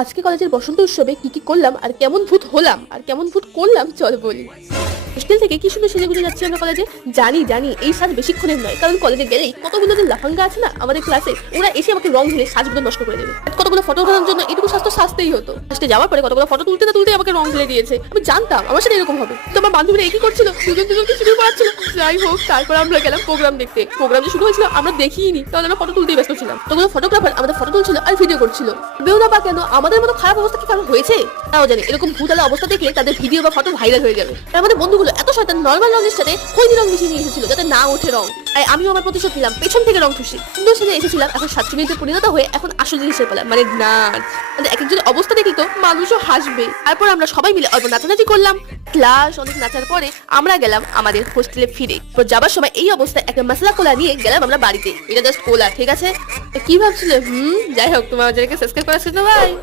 আজকে কলেজের বসন্ত উৎসবে কি করলাম আর কেমন ভূত হলাম আর কেমন ভূত করলাম চল বলি। হোস্টেল থেকে কি সুন্দর সেজে গুজে যাচ্ছি আমরা কলেজে। জানি এই সাজ বেশিক্ষণের নয়, কারণ কলেজে গেলেই কতগুলো যে লাফাঙ্গা আছে না আমাদের ক্লাসে, ওরা এসে আমাকে রং ঢেলে সাজগুলো নষ্ট করে দেবে। কতগুলো ফটো ওঠানোর জন্য এটুকু সাজ তো সাজতেই হতো। ফার্স্টে যাওয়ার পরে কতগুলো ফটো তুলতে না তুলতে আমাকে রং ঢেলে দিয়েছে। আমি জানতাম আমার সাথে এরকম হবে, তো আমার বান্ধবীরা একই করছিল, দুজনকে শুরু করাচ্ছিল। যাই হোক, তারপর আমরা গেলাম প্রোগ্রাম দেখতে। প্রোগ্রাম যে শুরু হয়েছিল আমরা দেখিনি, কারণ আমরা ফটো তুলতেই ব্যস্ত ছিলাম। তখন ফটোগ্রাফার আমাদের ফটো তুলছিল আর ভিডিও করছিল। বেও না বা কেন, আমাদের মতো খারাপ অবস্থা কি কারণ হয়েছে? তাও জানি এরকম ভূতালা অবস্থা দেখলে তাদের ভিডিও বা ফটো ভাইরাল হয়ে যাবে। আর আমাদের বন্ধুগুলো এত শয়তান, নর্মাল রঙের সাথে খৈনি রং মিশিয়ে নিয়ে এসেছিল যাতে না ওঠে রং। আর আমিও আমার প্রতিশোধ নিলাম, পেছন থেকে রং ঠুসি সুন্দর সেজে এসেছিলাম। এখন 7 মিনিটে পরিণত হয়ে এখন আসল জিনিসের পালা, মানে নাচ। মানে এক একজনের অবস্থা দেখলে তো মানুষও হাসবে। তারপর আমরা সবাই মিলে অল্প নাচানাচি করলাম। ক্লাস অনেক নাচার পরে আমরা গেলাম আমাদের হোস্টেলে ফিরে। তো যাবার সময় এই অবস্থায় একটা মশলা কোলা নিয়ে গেলাম আমরা বাড়িতে। এটা জাস্ট কোলা, ঠিক আছে? কি ভাবছিলে? যাই হোক, তোমার সাবস্ক্রাইব করা ছিল ভাই।